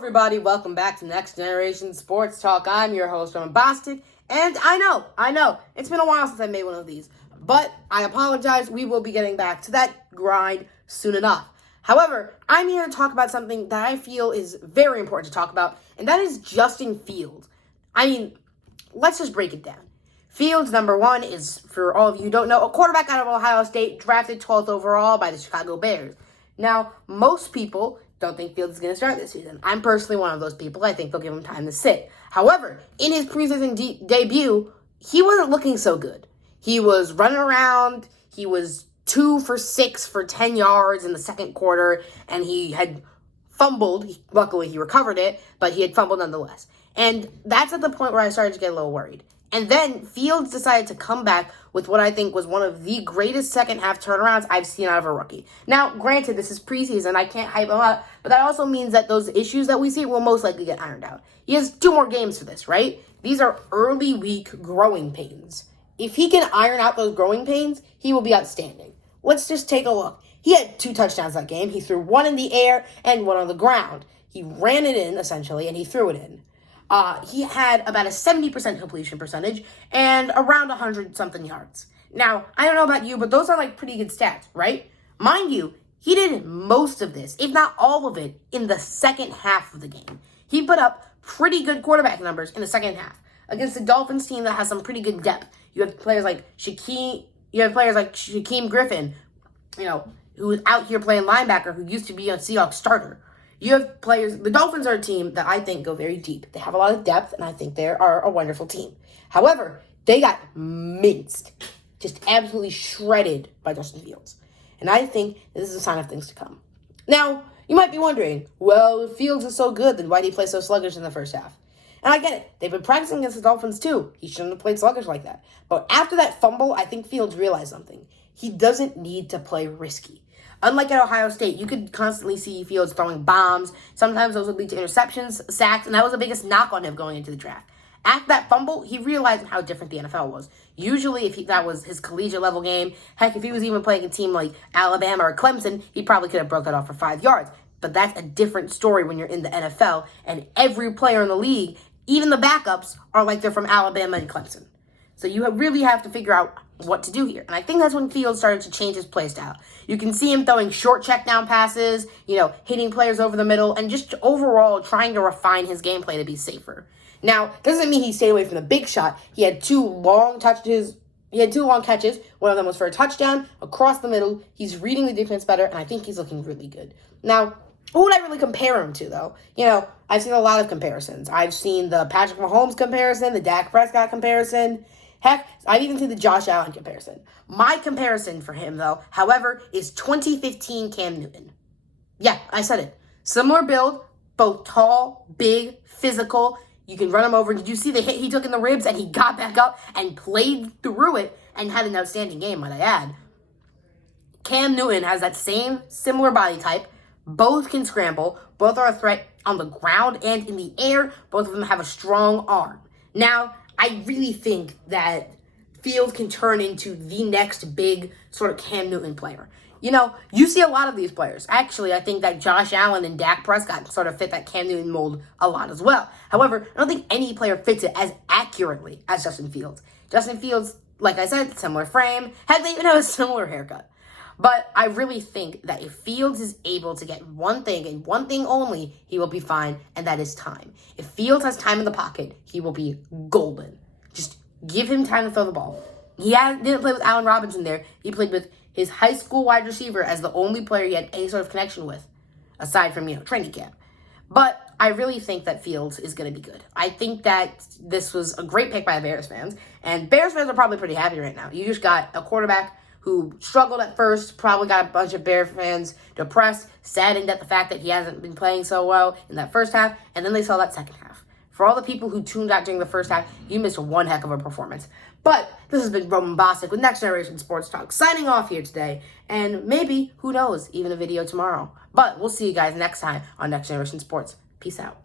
everybody, welcome back to Next Generation Sports Talk. I'm your host, Roman Bostic, and I know, it's been a while since I made one of these, but I apologize, we will be getting back to that grind soon enough. However, I'm here to talk about something that I feel is very important to talk about, and that is Justin Fields. Let's just break it down. Fields, number one, is, for all of you who don't know, a quarterback out of Ohio State, drafted 12th overall by the Chicago Bears. Now, most people don't think Fields is going to start this season. I'm personally one of those people. I think they'll give him time to sit. However, in his preseason debut, he wasn't looking so good. He was running around. He was 2 for 6 for 10 yards in the second quarter, and he had fumbled. Luckily, he recovered it, but he had fumbled nonetheless. And that's at the point where I started to get a little worried. And then Fields decided to come back with what I think was one of the greatest second-half turnarounds I've seen out of a rookie. Now, granted, this is preseason. I can't hype him up, but that also means that those issues that we see will most likely get ironed out. He has 2 more games for this, right? These are early week growing pains. If he can iron out those growing pains, he will be outstanding. Let's just take a look. He had 2 touchdowns that game. He threw 1 in the air and 1 on the ground. He ran it in, essentially, and he threw it in. He had about a 70% completion percentage and around 100-something yards. Now, I don't know about you, but those are pretty good stats, right? Mind you, he did most of this, if not all of it, in the second half of the game. He put up pretty good quarterback numbers in the second half against the Dolphins team that has some pretty good depth. You have players like Shaquem Griffin, who is out here playing linebacker, who used to be a Seahawks starter. You have players, the Dolphins are a team that I think go very deep. They have a lot of depth, and I think they are a wonderful team. However, they got minced, just absolutely shredded by Justin Fields. And I think this is a sign of things to come. Now, you might be wondering, well, if Fields is so good, then why did he play so sluggish in the first half? And I get it. They've been practicing against the Dolphins too. He shouldn't have played sluggish like that. But after that fumble, I think Fields realized something. He doesn't need to play risky. Unlike at Ohio State, you could constantly see Fields throwing bombs. Sometimes those would lead to interceptions, sacks, and that was the biggest knock on him going into the draft. After that fumble, he realized how different the NFL was. Usually, if that was his collegiate level game, heck, if he was even playing a team like Alabama or Clemson, he probably could have broke that off for 5 yards. But that's a different story when you're in the NFL, and every player in the league, even the backups, are like they're from Alabama and Clemson. So you really have to figure out what to do here. And I think that's when Fields started to change his play style. You can see him throwing short check down passes, hitting players over the middle, and just overall trying to refine his gameplay to be safer. Now, doesn't mean he stayed away from the big shot. He had 2 long catches. One of them was for a touchdown across the middle. He's reading the defense better, and I think he's looking really good. Now, who would I really compare him to, though? I've seen a lot of comparisons. I've seen the Patrick Mahomes comparison, the Dak Prescott comparison. Heck, I've even seen the Josh Allen comparison. My comparison for him, though, however, is 2015 Cam Newton. Yeah, I said it. Similar build, both tall, big, physical. You can run him over. Did you see the hit he took in the ribs? And he got back up and played through it and had an outstanding game, might I add. Cam Newton has that same similar body type. Both can scramble. Both are a threat on the ground and in the air. Both of them have a strong arm. Now, I really think that Fields can turn into the next big sort of Cam Newton player. You see a lot of these players. Actually, I think that Josh Allen and Dak Prescott sort of fit that Cam Newton mold a lot as well. However, I don't think any player fits it as accurately as Justin Fields. Justin Fields, like I said, similar frame, had they even have a similar haircut. But I really think that if Fields is able to get one thing and one thing only, he will be fine, and that is time. If Fields has time in the pocket, he will be golden. Just give him time to throw the ball. He didn't play with Allen Robinson there. He played with his high school wide receiver as the only player he had any sort of connection with, aside from, training camp. But I really think that Fields is going to be good. I think that this was a great pick by the Bears fans, and Bears fans are probably pretty happy right now. You just got a quarterback who struggled at first, probably got a bunch of Bear fans depressed, saddened at the fact that he hasn't been playing so well in that first half, and then they saw that second half. For all the people who tuned out during the first half, you missed one heck of a performance. But this has been Roman Bostic with Next Generation Sports Talk, signing off here today, and maybe, who knows, even a video tomorrow. But we'll see you guys next time on Next Generation Sports. Peace out.